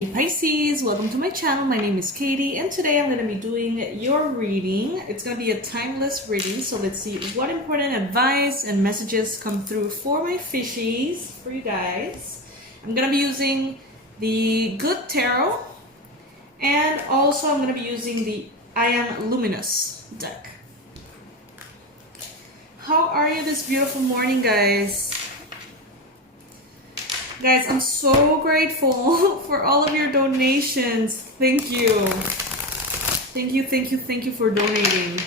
Hey Pisces, welcome to my channel. My name is Katie and today I'm going to be doing your reading. It's going to be a timeless reading, so let's see what important advice and messages come through for my fishies, for you guys. I'm going to be using the Good Tarot and also I'm going to be using the I Am Luminous deck. How are you this beautiful morning, guys? Guys, I'm so grateful for all of your donations. Thank you. Thank you for donating.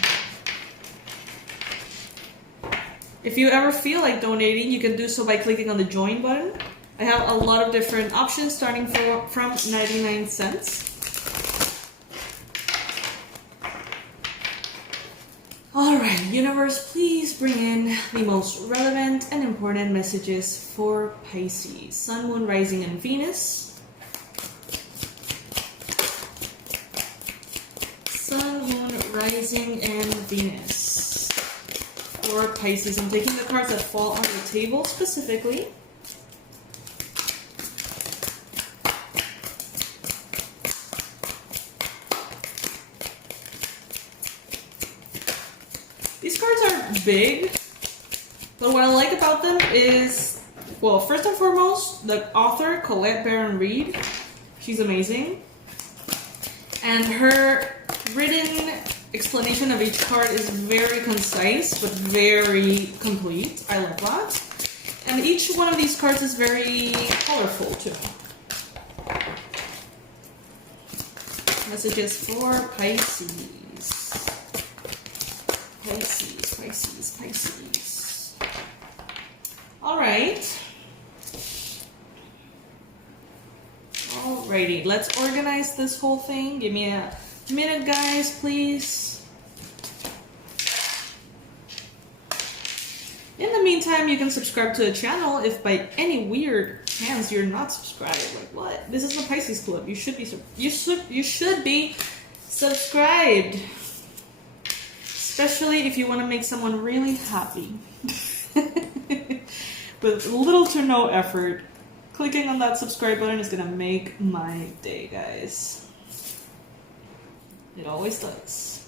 If you ever feel like donating, you can do so by clicking on the join button. I have a lot of different options starting from 99 cents. Alright, universe, please bring in the most relevant and important messages for Pisces. Sun, Moon, Rising, and Venus. Sun, Moon, Rising, and Venus for Pisces. I'm taking the cards that fall on the table specifically. These cards are big, but what I like about them is, well, first and foremost, the author, Colette Baron Reed, she's amazing. And her written explanation of each card is very concise, but very complete. I love that. And each one of these cards is very colorful, too. Messages for Pisces. Pisces. Alright. Alrighty, let's organize this whole thing. Give me a minute, guys, please. In the meantime, you can subscribe to the channel if by any weird chance you're not subscribed. Like, what? This is the Pisces Club. You should be subscribed. Especially if you want to make someone really happy. With little to no effort, clicking on that subscribe button is going to make my day, guys. It always does.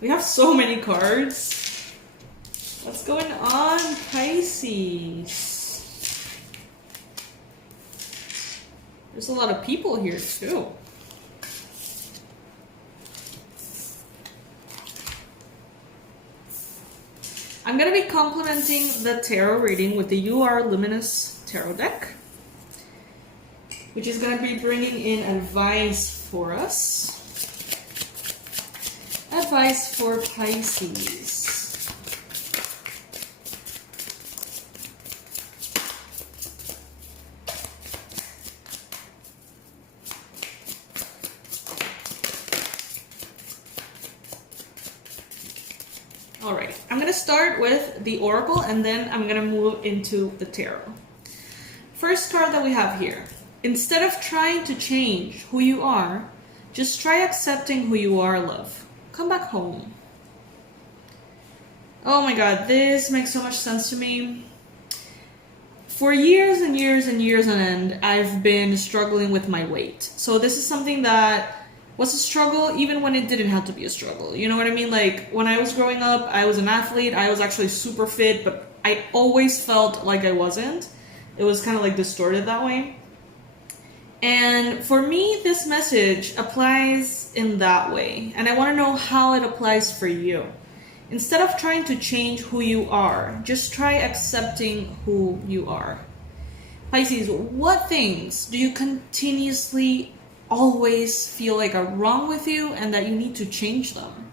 We have so many cards. What's going on, Pisces? There's a lot of people here, too. I'm going to be complementing the tarot reading with the You Are Luminous tarot deck, which is going to be bringing in advice for us. Advice for Pisces. Alright, I'm going to start with the Oracle and then I'm going to move into the Tarot. First card that we have here. Instead of trying to change who you are, just try accepting who you are, love. Come back home. Oh my god, this makes so much sense to me. For years and years and years on end, I've been struggling with my weight. So this is something that was a struggle even when it didn't have to be a struggle. You know what I mean? Like, when I was growing up, I was an athlete. I was actually super fit, but I always felt like I wasn't. It was kind of like distorted that way. And for me, this message applies in that way. And I want to know how it applies for you. Instead of trying to change who you are, just try accepting who you are. Pisces, what things do you continuously always feel like are wrong with you and that you need to change them?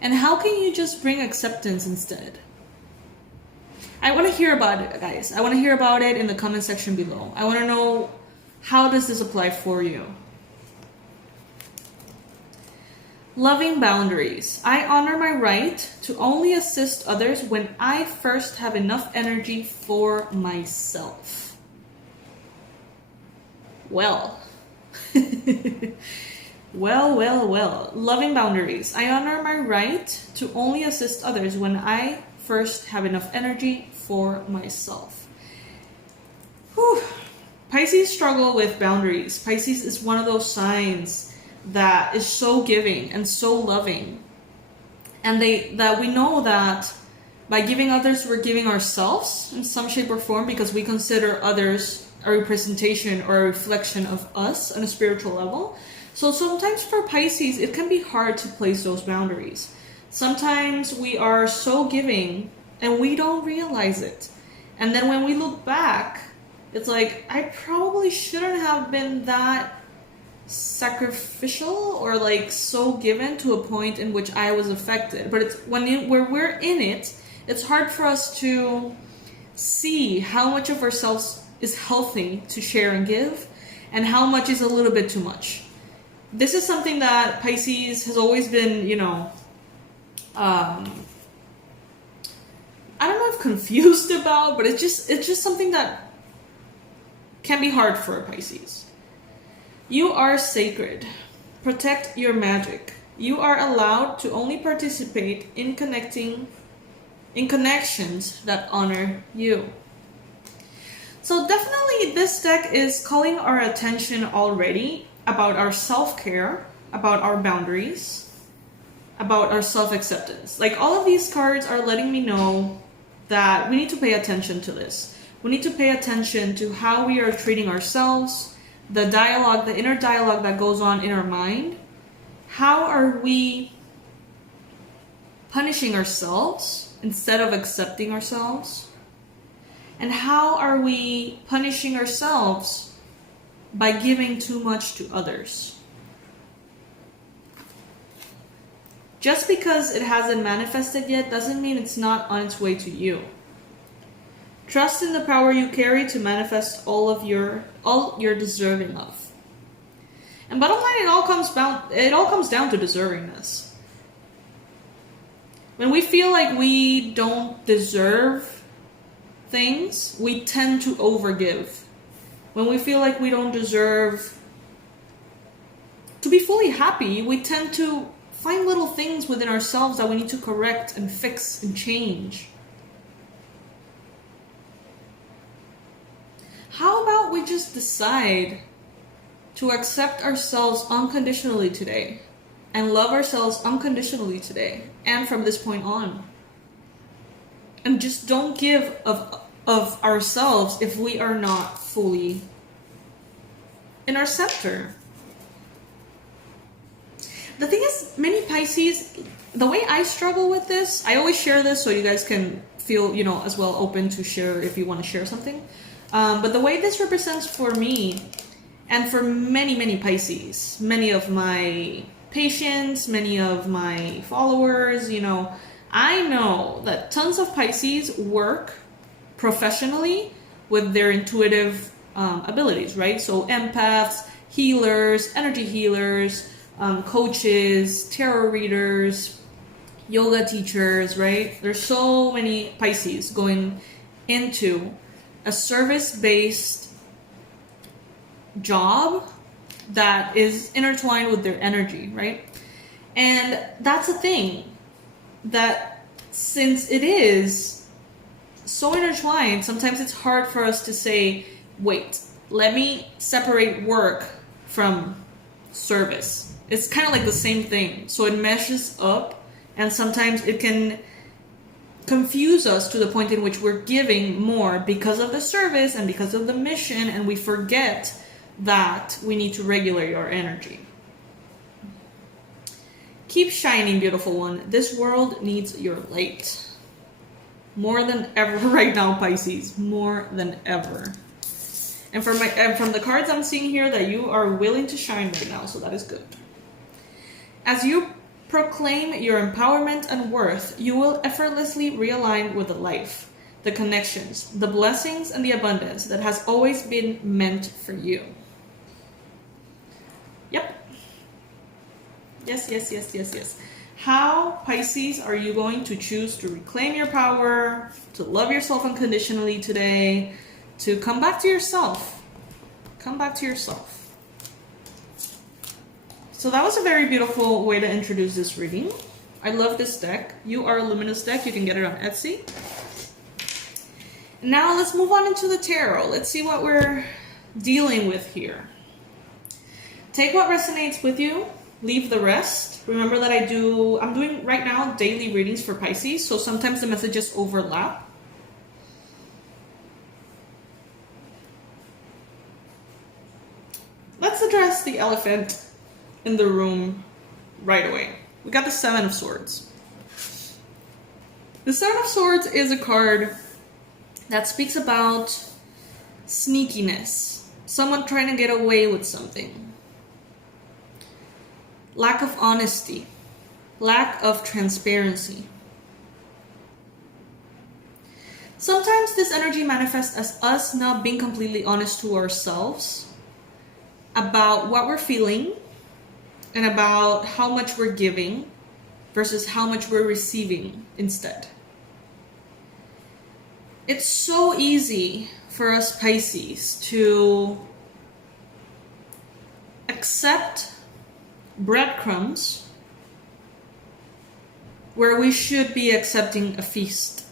And how can you just bring acceptance instead? I want to hear about it, guys. I want to hear about it in the comment section below. I want to know, how does this apply for you? Loving boundaries. I honor my right to only assist others when I first have enough energy for myself. Well. Well. Loving boundaries. I honor my right to only assist others when I first have enough energy for myself. Whew. Pisces struggle with boundaries. Pisces is one of those signs that is so giving and so loving. And that we know that by giving others, we're giving ourselves in some shape or form, because we consider others a representation or a reflection of us on a spiritual level. So sometimes for Pisces, it can be hard to place those boundaries. Sometimes we are so giving and we don't realize it. And then when we look back, it's like, I probably shouldn't have been that sacrificial or like so given to a point in which I was affected. But it's where we're in it, it's hard for us to see how much of ourselves is healthy to share and give, and how much is a little bit too much. This is something that Pisces has always been, I don't know if confused about, but it's just something that can be hard for a Pisces. You are sacred. Protect your magic. You are allowed to only participate in connections that honor you. So definitely this deck is calling our attention already about our self-care, about our boundaries, about our self-acceptance. Like, all of these cards are letting me know that we need to pay attention to this. We need to pay attention to how we are treating ourselves, the dialogue, the inner dialogue that goes on in our mind. How are we punishing ourselves instead of accepting ourselves? And how are we punishing ourselves by giving too much to others? Just because it hasn't manifested yet doesn't mean it's not on its way to you. Trust in the power you carry to manifest all you're deserving of. And bottom line, it all comes down to deservingness. When we feel like we don't deserve things, we tend to overgive. When we feel like we don't deserve to be fully happy, we tend to find little things within ourselves that we need to correct and fix and change. How about we just decide to accept ourselves unconditionally today and love ourselves unconditionally today and from this point on? And just don't give of ourselves if we are not fully in our center. The thing is, many Pisces, the way I struggle with this, I always share this so you guys can feel, as well open to share if you want to share something. But the way this represents for me, and for many, many Pisces, many of my patients, many of my followers, I know that tons of Pisces work professionally with their intuitive abilities, right? So empaths, healers, energy healers, coaches, tarot readers, yoga teachers, right? There's so many Pisces going into a service-based job that is intertwined with their energy, right? And that's a thing that, since it is so intertwined, sometimes it's hard for us to say, wait, let me separate work from service. It's kind of like the same thing. So it meshes up, and sometimes it can confuse us to the point in which we're giving more because of the service and because of the mission, and we forget that we need to regulate our energy. Keep shining, beautiful one. This world needs your light. More than ever right now, Pisces. More than ever. And from the cards I'm seeing here, that you are willing to shine right now, so that is good. As you proclaim your empowerment and worth, you will effortlessly realign with the life, the connections, the blessings, and the abundance that has always been meant for you. Yep. Yes. How, Pisces, are you going to choose to reclaim your power, to love yourself unconditionally today, to come back to yourself? Come back to yourself. So that was a very beautiful way to introduce this reading. I love this deck. You Are a Luminous deck. You can get it on Etsy. Now let's move on into the tarot. Let's see what we're dealing with here. Take what resonates with you, leave the rest. Remember that I'm doing right now daily readings for Pisces, so sometimes the messages overlap. Let's address the elephant in the room right away. We got the Seven of Swords. The Seven of Swords is a card that speaks about sneakiness, someone trying to get away with something, lack of honesty, lack of transparency. Sometimes this energy manifests as us not being completely honest to ourselves about what we're feeling and about how much we're giving versus how much we're receiving instead. It's so easy for us Pisces to accept breadcrumbs where we should be accepting a feast.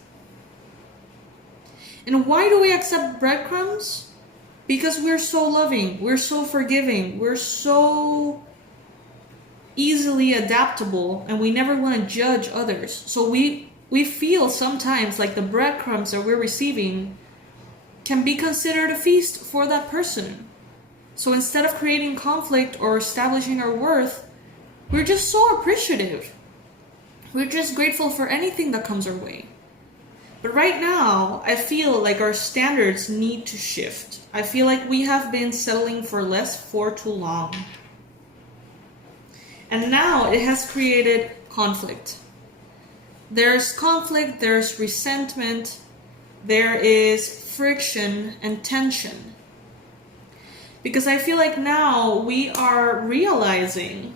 And why do we accept breadcrumbs? Because we're so loving, we're so forgiving, we're so easily adaptable, and we never want to judge others. So we feel sometimes like the breadcrumbs that we're receiving can be considered a feast for that person. So instead of creating conflict or establishing our worth, we're just so appreciative. We're just grateful for anything that comes our way. But right now, I feel like our standards need to shift. I feel like we have been settling for less for too long. And now it has created conflict. There's conflict, there's resentment, there is friction and tension. Because I feel like now we are realizing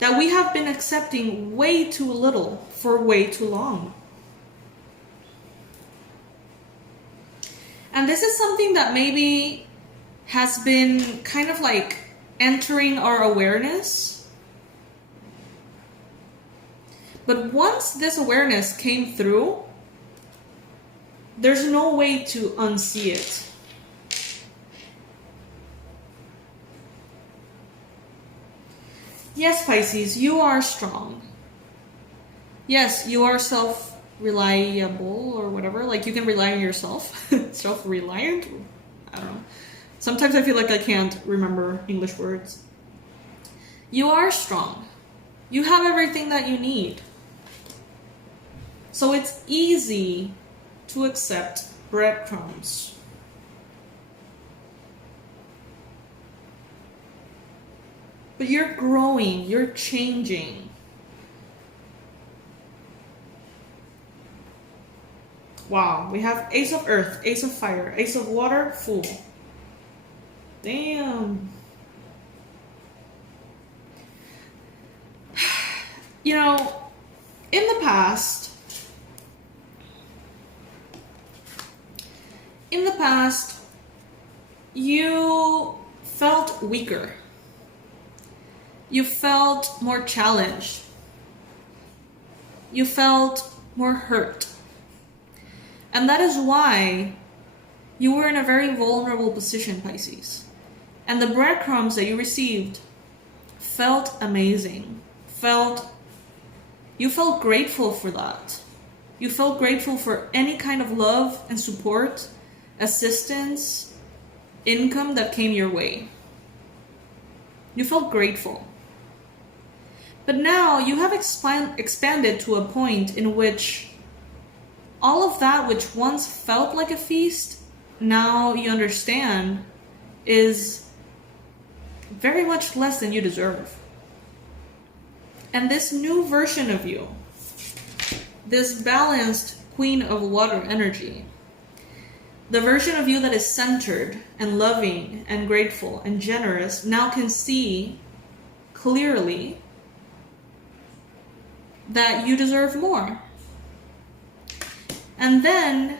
that we have been accepting way too little for way too long. And this is something that maybe has been kind of like entering our awareness. But once this awareness came through, there's no way to unsee it. Yes, Pisces, you are strong. Yes, you are self-reliable or whatever. Like, you can rely on yourself. Self-reliant? I don't know. Sometimes I feel like I can't remember English words. You are strong. You have everything that you need. So it's easy to accept breadcrumbs. But you're growing, you're changing. Wow, we have Ace of Earth, Ace of Fire, Ace of Water, Fool. Damn. You know, in the past, you felt weaker. You felt more challenged. You felt more hurt. And that is why you were in a very vulnerable position, Pisces. And the breadcrumbs that you received felt amazing. You felt grateful for that. You felt grateful for any kind of love and support, assistance, income that came your way. You felt grateful. But now you have expanded to a point in which all of that which once felt like a feast, now you understand is very much less than you deserve. And this new version of you, this balanced Queen of Water energy, the version of you that is centered and loving and grateful and generous, now can see clearly that you deserve more. And then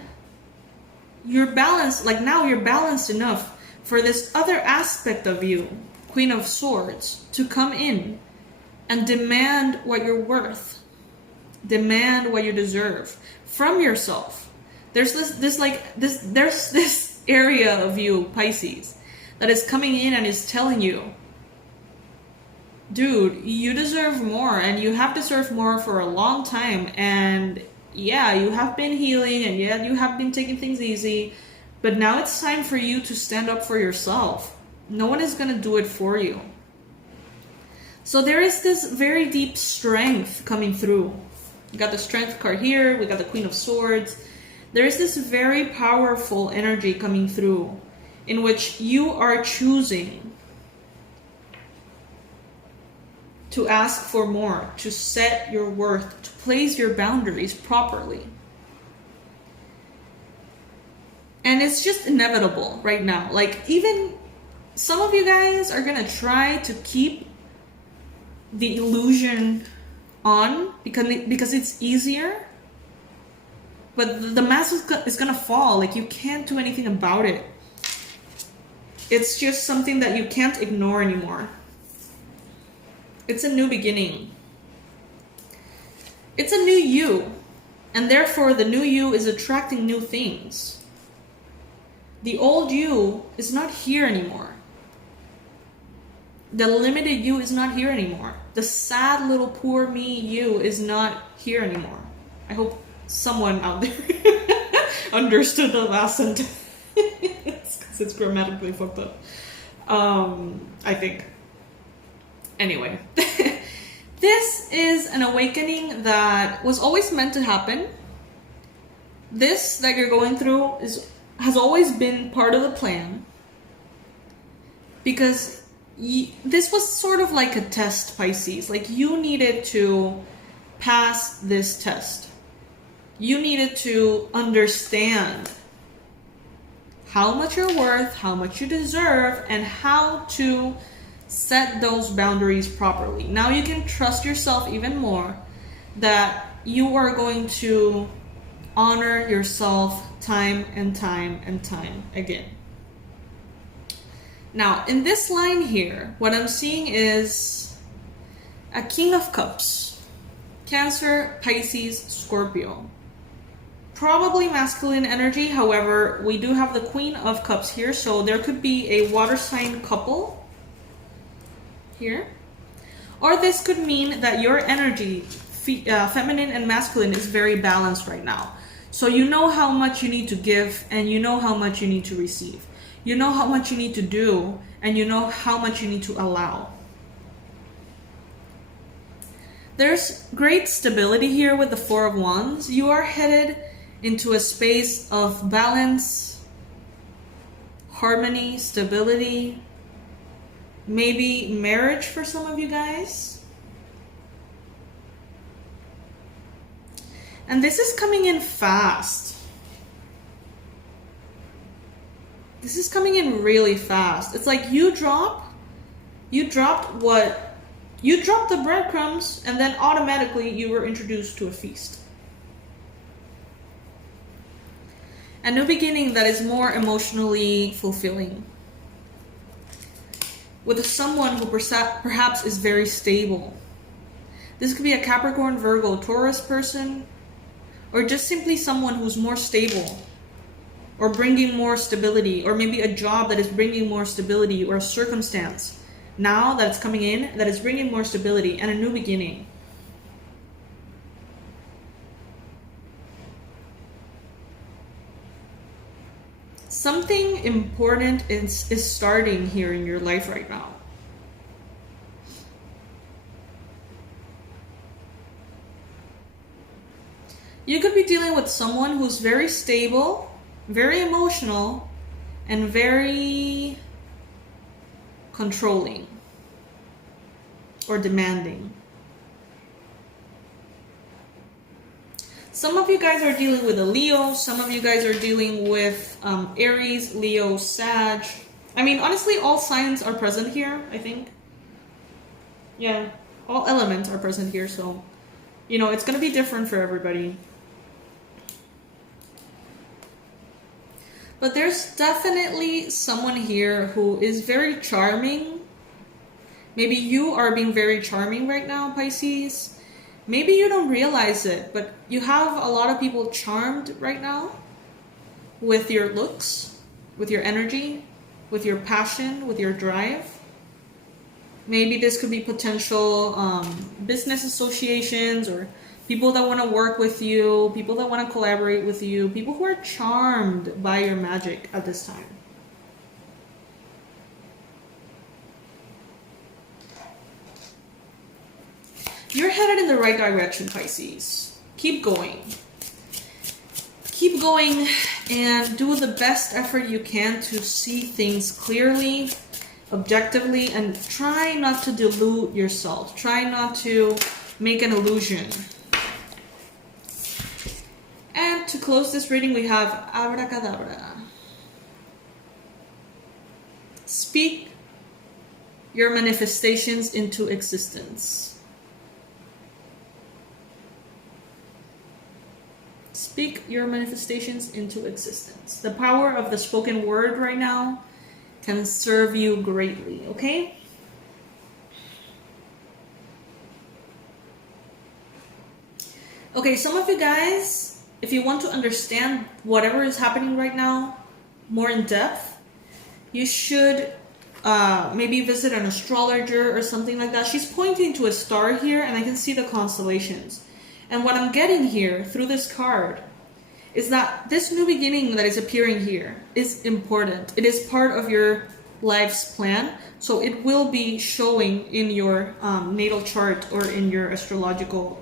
you're balanced, like now you're balanced enough for this other aspect of you, Queen of Swords, to come in and demand what you're worth, demand what you deserve from yourself. There's this area of you, Pisces, that is coming in and is telling you, dude, you deserve more, and you have deserved more for a long time. And yeah, you have been healing, and yeah, you have been taking things easy, but now it's time for you to stand up for yourself. No one is going to do it for you. So there is this very deep strength coming through. We got the Strength card here, we got the Queen of Swords. There is this very powerful energy coming through in which you are choosing to ask for more, to set your worth, to place your boundaries properly. And it's just inevitable right now. Like, even some of you guys are gonna try to keep the illusion on because it's easier, but the mask is gonna fall. Like, you can't do anything about it. It's just something that you can't ignore anymore. It's a new beginning. It's a new you, and therefore the new you is attracting new things. The old you is not here anymore. The limited you is not here anymore. The sad little poor me you is not here anymore. I hope someone out there understood the last sentence, because it's grammatically fucked up. I think. Anyway, this is an awakening that was always meant to happen. This that you're going through has always been part of the plan, because this was sort of like a test, Pisces. Like, you needed to pass this test. You needed to understand how much you're worth, how much you deserve, and how to set those boundaries properly. Now you can trust yourself even more, that you are going to honor yourself time and time and time again. Now, in this line here, what I'm seeing is a King of Cups. Cancer, Pisces, Scorpio. Probably masculine energy. However, we do have the Queen of Cups here, so there could be a water sign couple here. Or this could mean that your energy, feminine and masculine, is very balanced right now. So you know how much you need to give, and you know how much you need to receive. You know how much you need to do, and you know how much you need to allow. There's great stability here with the Four of Wands. You are headed into a space of balance, harmony, stability, maybe marriage for some of you guys. And this is coming in fast. This is coming in really fast. It's like you dropped the breadcrumbs, and then automatically you were introduced to a feast. A new beginning that is more emotionally fulfilling. With someone who perhaps is very stable. This could be a Capricorn, Virgo, Taurus person, or just simply someone who's more stable, or bringing more stability, or maybe a job that is bringing more stability, or a circumstance now that it's coming in that is bringing more stability and a new beginning. Something important is starting here in your life right now. You could be dealing with someone who's very stable, very emotional, and very controlling or demanding. Some of you guys are dealing with a Leo. Some of you guys are dealing with Aries, Leo, Sag. I mean, honestly, all signs are present here, I think. Yeah, all elements are present here, so, you know, it's going to be different for everybody. But there's definitely someone here who is very charming. Maybe you are being very charming right now, Pisces. Maybe you don't realize it, but you have a lot of people charmed right now with your looks. with your energy, with your passion, with your drive. Maybe this could be potential business associations or people that want to work with you, people that want to collaborate with you, people who are charmed by your magic at this time. You're headed in the right direction, Pisces. Keep going. Keep going and do the best effort you can to see things clearly, objectively, and try not to delude yourself. Try not to make an illusion. And to close this reading, we have Abracadabra. Speak your manifestations into existence. Speak your manifestations into existence. The power of the spoken word right now can serve you greatly, okay? Okay, some of you guys, if you want to understand whatever is happening right now more in depth, you should maybe visit an astrologer or something like that. She's pointing to a star here, and I can see the constellations. And what I'm getting here through this card is that this new beginning that is appearing here is important. It is part of your life's plan. So it will be showing in your natal chart or in your astrological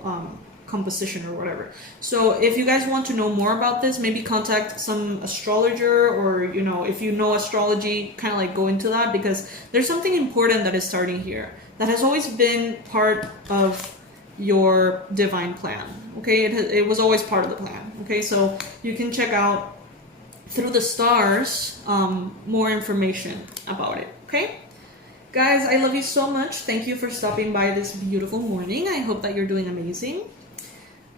composition or whatever. So if you guys want to know more about this, maybe contact some astrologer, or, you know, if you know astrology, kind of like go into that, because there's something important that is starting here that has always been part of your divine plan. Okay, it was always part of the plan. Okay, so you can check out through the stars more information about it. Okay, guys, I love you so much. Thank you for stopping by this beautiful morning. I hope that you're doing amazing.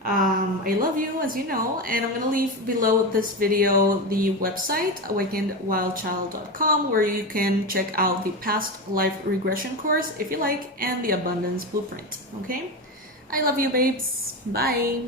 I love you, as you know, and I'm gonna leave below this video the website awakenedwildchild.com, where you can check out the past life regression course if you like, and the abundance blueprint. Okay, I love you, babes. Bye.